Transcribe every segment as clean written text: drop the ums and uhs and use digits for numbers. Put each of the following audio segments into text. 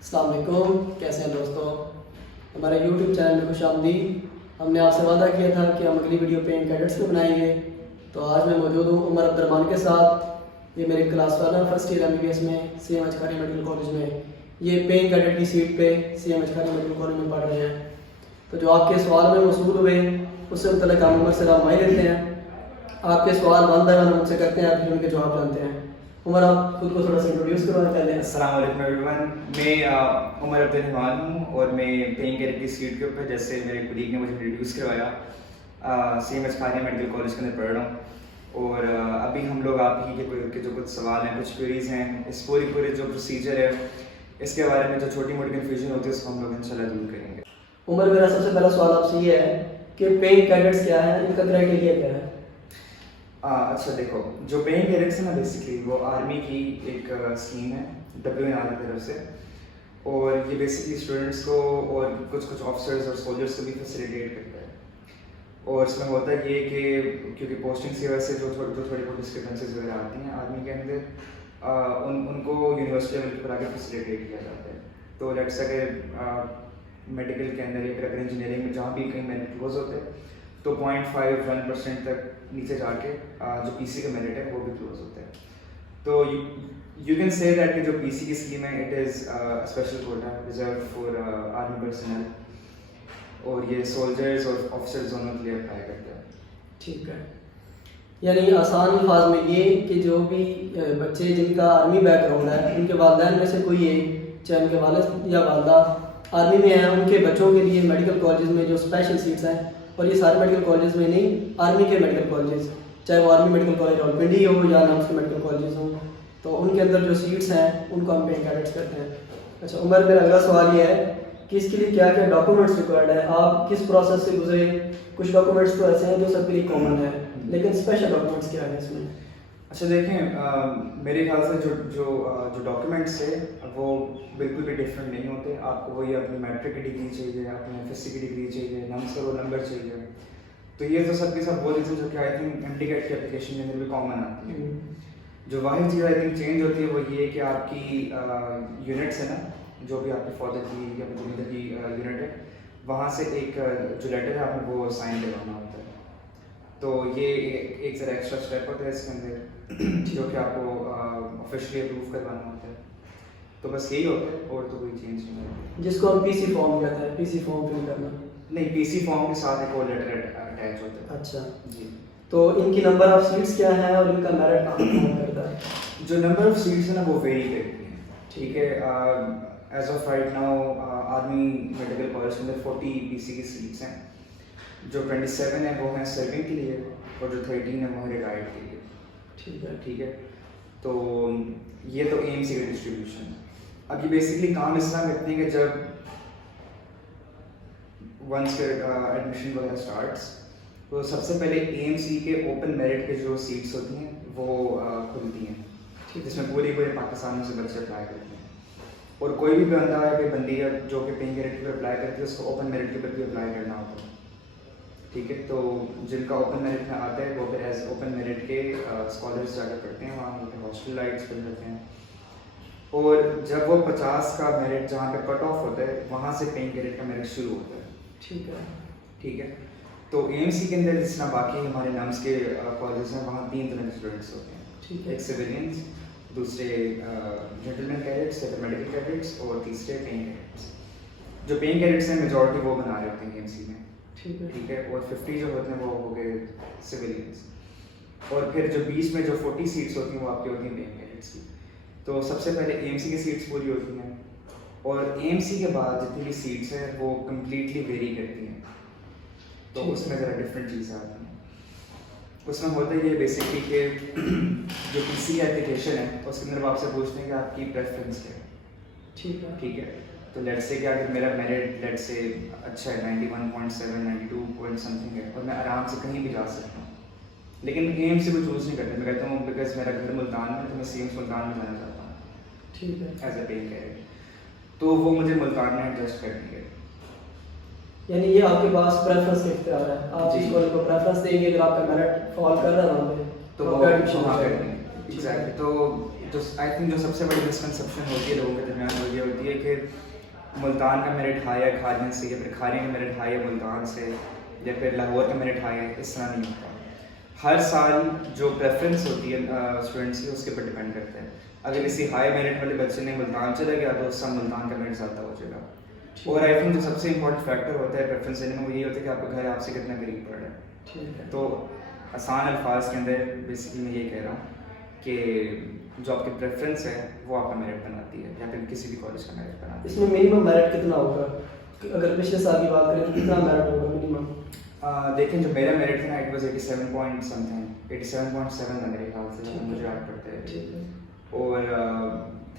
अस्सलाम वालेकुम, कैसे हैं दोस्तों। हमारे YouTube चैनल में खुशामदीद। हमने आपसे वादा किया था कि हम अगली वीडियो पेइंग कैडेट्स पे बनाएंगे। तो आज मैं मौजूद हूँ उमर अब्दुर्रहमान के साथ। ये मेरे क्लास वाला फर्स्ट ईयर MBBS में CM अचकारी मेडिकल कॉलेज में ये पेइंग कैडेट की सीट पे CM अचकारी मेडिकल कॉलेज में पढ़ रहे हैं। तो जो आपके सवाल में मौसूल हुए उससे मुतल्लिक़ हम उमर से राहनुमाई लेते हैं। आपके सवाल बंद है हम उनसे करते हैं, फिर उनके जवाब जानते हैं। उमर, आप खुद को थोड़ा सा इंट्रोड्यूस करवाना पहले। अस्सलाम वालेकुम एवरीवन। मैं उमर अब्दुर्रहमान हूँ और मैं पेइंग कैडेट की सीट के ऊपर, जैसे मेरे कुलीग ने मुझे इंट्रोड्यूस करवाया, CM अचकारी मेडिकल कॉलेज के अंदर पढ़ रहा हूँ। और अभी हम लोग आप ही के जो कुछ सवाल हैं, कुछ क्वेरीज़ हैं, इस पूरे जो प्रोसीजर है इसके बारे में जो छोटी मोटी कन्फ्यूजन होती है उसको हम लोग इंशाल्लाह दूर करेंगे। उमर, मेरा सबसे पहला सवाल आपसे ये है कि पेइंग कैडेट्स क्या है, इनका क्राइटेरिया क्या है? अच्छा देखो, जो पेइंग कैडेट्स है ना, बेसिकली वो आर्मी की एक स्कीम है WNR की तरफ से। और ये बेसिकली स्टूडेंट्स को और कुछ ऑफिसर्स और सोल्जर्स को भी फैसिलिटेट करता है। और इसमें होता है ये कि क्योंकि पोस्टिंग की वजह से जो थोड़ी बहुत डिस्क्रिपेंसीज वगैरह आती हैं आर्मी के अंदर, उनको यूनिवर्सिटी लेवल पर आगे फैसिलिटेट किया जाता है। तो लेट्स अगर मेडिकल के अंदर या अगर इंजीनियरिंग में जहाँ भी कहीं मेरिट क्लोज होते हैं तो 0.5-1% तक नीचे जाके जो PC का मेरिट है वो भी क्लोज होता है। तो यू कैन से दैट कि जो PC की स्कीम है it is special Kota reserve for army personnel, और ये सोल्जर्स और ऑफिसर्स दोनों के लिए अप्लाई करते हैं। ठीक है, यानी आसान अल्फाज में ये कि जो भी बच्चे जिनका आर्मी बैकग्राउंड है उनके वालिदैन में से कोई एक, चाहे उनके वालिद या वालदा आर्मी में हैं, उनके बच्चों के लिए मेडिकल कॉलेज में जो स्पेशल सीट्स हैं, और ये सारे मेडिकल कॉलेज में नहीं, आर्मी के मेडिकल कॉलेज, चाहे वो आर्मी मेडिकल कॉलेज रावलपिंडी हो या नाम के मेडिकल कॉलेज हों, तो उनके अंदर जो सीट्स हैं उनको हम पेइंग कैडेट्स करते हैं। अच्छा उमर, मेरा अगला सवाल ये है कि इसके लिए क्या क्या डॉक्यूमेंट्स रिक्वायर्ड है, आप किस प्रोसेस से गुजरे? कुछ डॉक्यूमेंट्स तो ऐसे हैं जो सबके लिए कॉमन है, लेकिन स्पेशल डॉक्यूमेंट्स क्या है इसमें? अच्छा देखें, मेरे ख्याल से जो डॉक्यूमेंट्स है वो बिल्कुल भी डिफरेंट नहीं होते। आपको वही अपनी मैट्रिक की डिग्री चाहिए, अपनी FSC की डिग्री चाहिए, नम्स का रोल नंबर चाहिए। तो ये तो सबके सब वो चीज़ें जो कि आई थिंक MD-CAT की एप्लीकेशन के अंदर भी कॉमन आती है। जो वाहिद चीज़ आई थिंक चेंज होती है वो ये कि आपकी यूनिट्स है ना, जो भी आपके फादर की या मदर की यूनिट है, वहाँ से एक जो लेटर है आपने वो साइन करवाना होता है। तो ये एक ज़रा एक्स्ट्रा स्टेप होता है इसके अंदर जो कि आपको ऑफिशियली अप्रूव करवाना होता है। तो बस यही होता है, और तो कोई चेंज नहीं होता। जिसको हम PC फॉर्म कहते हैं, PC फॉर्म फिल करना। नहीं, PC फॉर्म के साथ एक और लेटर अटैच होता है। अच्छा जी। तो इनकी नंबर ऑफ सीट्स क्या है और इनका मेरिट कहाँ करता है? जो नंबर ऑफ सीट्स है ना वो वेरी करती हैं, ठीक है। As of right now army medical college के अंदर 40 PC की सीट्स हैं। जो 27 है वो हैं सर्विंग के लिए, और जो 13 है वो है रिटायर्ड के लिए। ठीक है। तो ये तो AMC का डिस्ट्रीब्यूशन। अब ये बेसिकली काम इस तरह करते हैं कि जब वंस के एडमिशन वगैरह स्टार्ट्स, तो सबसे पहले AMC के ओपन मेरिट के जो सीट्स होती हैं वो खुलती हैं, जिसमें पूरे पाकिस्तान से बच्चे अप्लाई करते हैं। और कोई भी बंदा या कोई बंदी है जो कि पेइंग कैडेट पर अप्लाई करती है उसको ओपन मेरिट के ऊपर भी अप्लाई करना होता है। ठीक है, तो जिनका ओपन मेरिट में आता है वो फिर एज ओपन मेरिट के स्कॉलर्स जाकर पढ़ते हैं, वहाँ उनके हॉस्टल लाइट्स बन जाते हैं। और जब वो 50 का मेरिट जहाँ पे कट ऑफ होता है वहाँ से पेइंग कैडेट का मेरिट शुरू होता है। ठीक है। तो AMC के अंदर जिस तरह बाकी हमारे नाम्स के कॉलेज हैं वहाँ 3 तरह के स्टूडेंट्स होते हैं। एक सिविलियंस, दूसरे जेंटलमैन कैडेट्स या मेडिकल कैडेट्स, और तीसरे पेइंग कैडेट्स। जो पेइंग कैडेट्स हैं मेजॉरिटी वो बना रहे होते हैं AMC में। ठीक है। और 50 जो होते हैं वो हो गए सिविलियंस। और फिर जो बीच में जो 40 सीट्स होती हैं वो आपकी होती हैं पेइंग कैडेट्स की। तो सबसे पहले AMC की सीट्स पूरी होती हैं, और AMC के बाद जितनी भी सीट्स हैं वो कम्प्लीटली वेरी करती हैं। तो उसमें ज़रा डिफरेंट चीज़ें आती हैं। उसमें होता है ये बेसिकली कि जो PC एप्लीकेशन है उसके अंदर वो आपसे पूछते हैं कि आपकी प्रेफरेंस क्या है। ठीक है। तो लेट्स से कि अगर मेरा मेरिट लेट्स से अच्छा है 91.7 92 पॉइंट समथिंग है और मैं आराम से कहीं भी जा सकता हूँ, लेकिन AMC को चूज़ नहीं करते। मैं कहता हूँ बिकॉज मेरा घर मुल्तान में, तो मैं CM मुल्तान में जाना चाहता हूँ। ठीक है। एज ए पेइंग कैडेट, तो वो मुझे मुल्तान में एडजस्ट कर देंगे। यानी ये आपके पास प्रेफरेंस का इख्तियार है, आप जिस कॉलेज को प्रेफरेंस देंगे, अगर आपका मेरिट फॉल कर रहा है वहाँ पे तो वो आपका एडमिशन वहाँ हो कर जाएगा। देंगे। एग्जैक्टली। तो जो आई थिंक जो सबसे बड़ी मिसकंसेप्शन होती है लोगों के दरमियान वो ये होती है कि मुल्तान का मेरिट हाई है खालियन से, या फिर खालियन का मेरिट हाई है मुल्तान से, या फिर लाहौर का मेरिट हाई है। इस तरह नहीं होता। हर साल जो प्रेफरेंस होती है स्टूडेंट्स की उसके पर डिपेंड करता है। अगर किसी हाई मेरिट वाले बच्चे ने मुल्तान चला गया तो उसका मुल्तान का मेरिट ज़्यादा हो जाएगा। और आई थिंक जो सबसे इंपॉर्टेंट फैक्टर होता है प्रेफरेंस देने में वो ये होता है कि आपका घर आपसे कितना करीब पड़ रहा है। ठीक है। तो आसान अल्फाज के अंदर बेसिकली मैं ये कह रहा हूँ कि जो आपकी प्रेफरेंस है वो आपका मेरिट बनाती है, या फिर किसी भी कॉलेज का मेरिट बनाती है। इसमें मिनिमम मेरिट कितना होगा? अगर पिछले साल की बात करें तो कितना मेरिट होगा मिनिमम? देखें जो मेरा मेरिट था ना इट वाज 87 पॉइंट समथिंग, 87.7 था मेरे ख्याल से जब मुझे याद करते हैं। ठीक है। और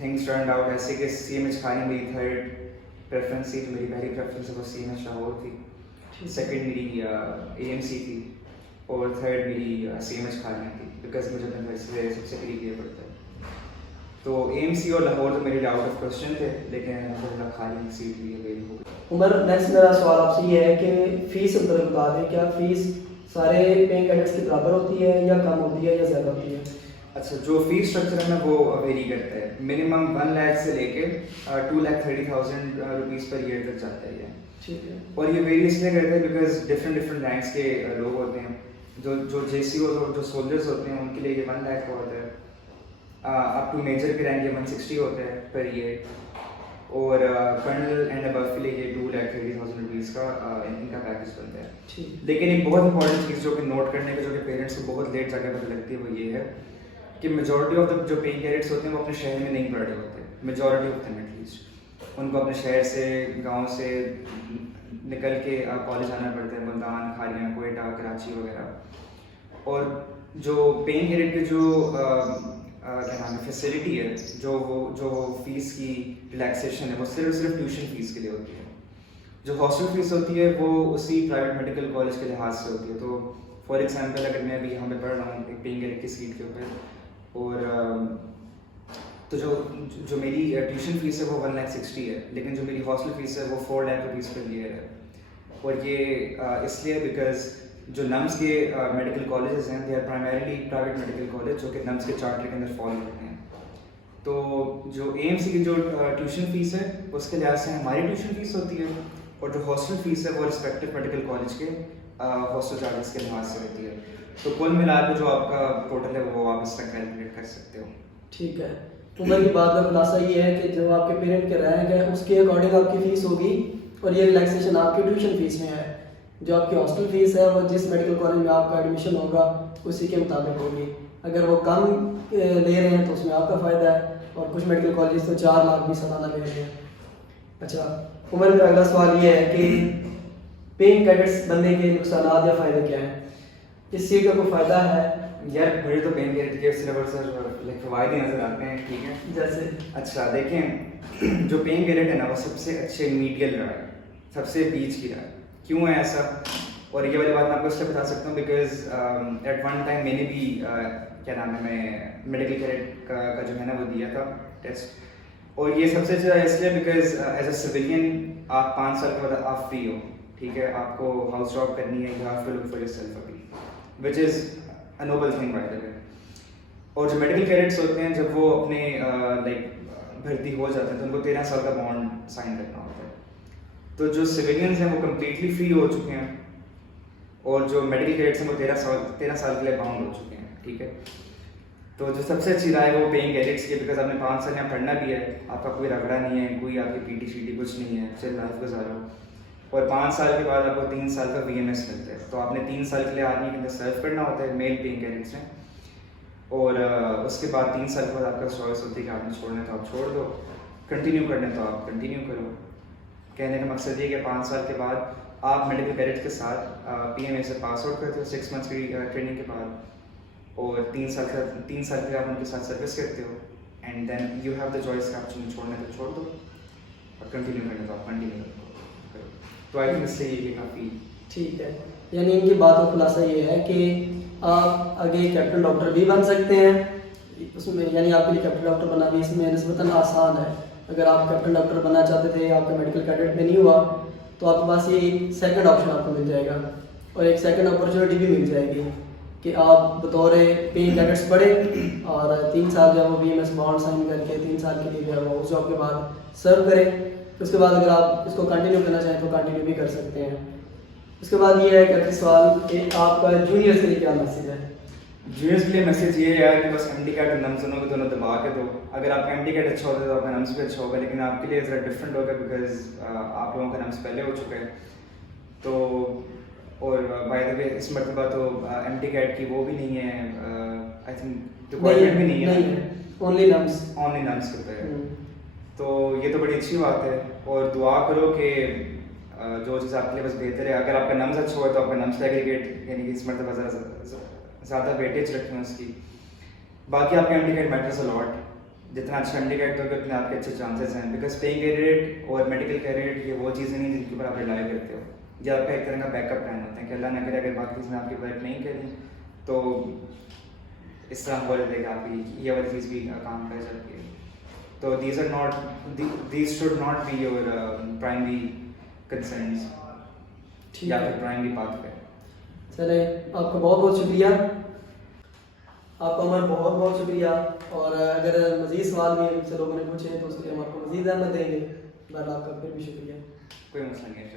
थिंग्स टर्न आउट ऐसे कि CMH खाली मेरी थर्ड प्रेफरेंस थी। तो मेरी पहली प्रेफरेंस वो CMH लाहौर थी, सेकंड मेरी AMC थी, और थर्ड मेरी CMH खालियाँ थी, बिकॉज मुझे अपने घर से सबसे करीब ये पड़ता है। तो AMC और लाहौर तो मेरे लिए आउट ऑफ क्वेश्चन थे, लेकिन अलहमदिल्ला खाली सीट भी अवेलेबल हो गई। उमर, नेक्स्ट मेरा सवाल आपसे ये है कि फ़ीस अंतर बता दें, क्या फ़ीस सारे पेइंग कैडेट्स के बराबर होती है या कम होती है या ज़्यादा होती है? अच्छा, जो फीस स्ट्रक्चर है ना वो वेरी करता है। मिनिमम 1 लाख से लेके 2,30,000 रुपीज़ पर ईयर तक जाता है ये। ठीक है। और ये वेरी इसलिए करता है बिकॉज डिफरेंट रैंक्स के लोग होते हैं। जो JCOs और जो सोल्जर्स होते हैं उनके लिए ये 1 लाख का होता है। अप टू मेजर के रैंक ये 160 होता है पर ईयर, और कर्नल एंड अबव के लिए ये 2,30,000 रुपीज़ का इनका पैकेज बनता है। ठीक। लेकिन एक बहुत इंपॉर्टेंट चीज़ जो कि नोट करने का, जो कि पेरेंट्स को बहुत लेट जाकर पता लगती है, वो ये है कि मेजॉरिटी ऑफ द जो पेइंग कैडेट्स होते हैं वो अपने शहर में नहीं पढ़ रहे होते। मेजॉरिटी ऑफ them एटलीस्ट उनको अपने शहर से, गांव से निकल के कॉलेज आना पड़ता है, मुल्तान, खालियाँ, कोयटा, कराची वगैरह। और जो पेइंग कैडेट की जो क्या नाम है फैसिलिटी है, जो फीस की रिलैक्सेशन है, वो सिर्फ ट्यूशन फीस के लिए होती है। जो हॉस्टल फीस होती है वो उसी प्राइवेट मेडिकल कॉलेज के लिहाज से होती है। तो फॉर एग्जांपल अगर मैं अभी यहाँ पे पढ़ रहा हूँ एक पेइंग कैडेट की सीट के ऊपर, और तो जो मेरी ट्यूशन फीस है वो 1,60,000 है, लेकिन जो मेरी हॉस्टल फीस है वो 4 लाख रुपीज़ पर ईयर है। और ये इसलिए बिकॉज जो नम्स के मेडिकल कॉलेजेस हैं they are primarily private medical college जो कि नम्स के चार्टर के अंदर फॉलो करते हैं। तो जो AMC की जो ट्यूशन फीस है उसके लिहाज से हमारी ट्यूशन फीस होती है, और जो हॉस्टल फीस है वो रिस्पेक्टिव मेडिकल कॉलेज के हॉस्टल चार्जेस के लिहाज से होती है। तो कुल मिला के जो आपका टोटल है वो आप इसका कैलकुलेट कर सकते हो। ठीक है। उमर की बात का खुलासा ये है कि जो आपके पेरेंट के रैंक है उसके अकॉर्डिंग आपकी फ़ीस होगी, और ये रिलैक्सेशन आपकी ट्यूशन फीस में है। जो आपकी हॉस्टल फीस है वो जिस मेडिकल कॉलेज में आपका एडमिशन होगा उसी के मुताबिक होगी। अगर वो कम ले रहे हैं तो उसमें आपका फ़ायदा है, और कुछ मेडिकल कॉलेज तो 4 लाख भी सालाना ले रहे हैं। अच्छा उमर, मेरा अगला सवाल ये है कि पेइंग कैडेट्स बनने के नुकसान या फ़ायदे क्या हैं? इस सीट का कोई फ़ायदा है? यार मुझे तो पेइंग कैडेट के सिलेबस से फ़वाइद नज़र आते हैं। ठीक है, जैसे अच्छा देखें, जो पेइंग कैडेट है ना वो सबसे अच्छे मीडियल रहा है, सबसे बीच की रहा है। क्यों है ऐसा? और ये वाली बात मैं आपको इसलिए बता सकता हूँ बिकॉज एट वन टाइम मैंने भी क्या नाम है मैं मेडिकल कैडेट का जो है ना वो दिया था टेस्ट। और ये सबसे अच्छा इसलिए बिकॉज एज अ सिविलियन आप 5 साल के बाद आप फ्री हो। ठीक है, आपको हाउस जॉब करनी है, you have to look for yourself अभी, which is a noble thing by the way. और जो मेडिकल कैडेट्स होते हैं जब वो अपने लाइक भर्ती हो जाते हैं तो उनको 13 साल का बॉन्ड साइन करना होता है। तो जो सिविलियंस हैं वो कम्प्लीटली फ्री हो चुके हैं, और जो मेडिकल कैडेट्स हैं वो 13 साल के लिए बाउंड हो चुके हैं। ठीक है, तो जो सबसे अच्छी राय है वो पेइंग कैडेट्स की, बिकॉज आपने 5 साल यहाँ पढ़ना भी है, आपका कोई रगड़ा नहीं है, कोई आपकी PT कुछ नहीं है, सिर्फ लाइफ गुजारो। और 5 साल के बाद आपको 3 साल का VMS मिलता है। तो आपने 3 साल के लिए आर्मी के अंदर सर्व करना होता है मेल पेइंग कैडेट्स में, और उसके बाद 3 साल के बाद आपका चॉइस होती है कि आपने छोड़ना है तो आप छोड़ दो, कंटिन्यू करना है तो आप कंटिन्यू करो। कहने का मकसद ये कि 5 साल के बाद आप मेडिकल कैडेट्स के साथ PMA से पास आउट करते हो 6 मंथ्स की ट्रेनिंग के बाद, और 3 साल के आप उनके साथ सर्विस करते हो, and then you have the choice कि आप छोड़ना है तो छोड़ दो, और कंटिन्यू करना तो आप कंटिन्यू करो। तो आई थिंक इससे ये काफ़ी ठीक है। यानी इनकी बात का खुलासा ये है कि आप आगे कैप्टन डॉक्टर भी बन सकते हैं उसमें, यानी आपके लिए कैप्टन डॉक्टर बनना भी इसमें निस्बतन आसान है। अगर आप कैप्टन डॉक्टर बनना चाहते थे, आपका मेडिकल कैडेट में नहीं हुआ, तो आपके पास ये एक सेकंड ऑप्शन आपको मिल जाएगा, और एक सेकंड अपॉर्चुनिटी भी मिल जाएगी कि आप बतौर पेइंग कैडेट्स पढ़ें और 3 साल जो है वो BMS बॉन्ड साइन करके 3 साल के लिए जो है वो उस जॉब के बाद सर्व करें। उसके बाद अगर आप इसको कंटिन्यू करना चाहें तो कंटिन्यू भी कर सकते हैं। उसके बाद ये है कि आखिरी सवाल कि आपका जूनियर्स के लिए क्या मैसेज है? जूनियर्स के लिए मैसेज ये है यार कि बस एमडी कैट और नम्स दोनों को दोनों दबा के दो। अगर आपका एमडी कैट अच्छा होता है तो आपका नम्स भी अच्छा होगा, लेकिन आपके लिए ज़रा डिफरेंट होगा बिकॉज आप लोगों का नम्स पहले हो चुका है। तो और बाय द वे इस मरतबा तो एमडी कैट की वो भी नहीं है, आई थिंक रिक्वायरमेंट भी नहीं है, ओनली नम्स। ऑनली नम्स होता है। तो ये तो बड़ी अच्छी बात है और दुआ करो कि जो चीज़ आपके लिए बस बेहतर है। अगर आपका नम्स अच्छा हुआ तो आपका नम्स एग्रीगेट यानी कि इस मरतबा ज़्यादा वेटेज रखें उसकी। बाकी आपका MD CAT matters a lot, जितना अच्छा एमडी कैट दोगे उतने आपके अच्छे चांसेस हैं, बिकॉज पेइंग कैंडिडेट और मेडिकल कैंडिडेट ये वो चीज़ें नहीं जिनके ऊपर आप रिलाई करते हो। ये आपका एक तरह का बैकअप प्लान होता है कि अल्लाह ना करे अगर बाकी चीज़ें आपकी वर्क नहीं करी तो इस तरह बोल देगा आपकी ये वाली चीज़ भी काम कर सकती है। तो these should not be your primary concerns या फिर प्राइमरी पाथवे। चले, आपका बहुत बहुत शुक्रिया, आपका हमारा बहुत बहुत शुक्रिया। और अगर मज़ीद सवाल भी हमसे लोगों ने पूछे तो उसके लिए हम आपको मज़ीद अहमियत देंगे। बहरहाल आपका फिर भी शुक्रिया। कोई मसला नहीं है।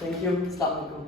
Thank you. अस्सलाम वालेकुम।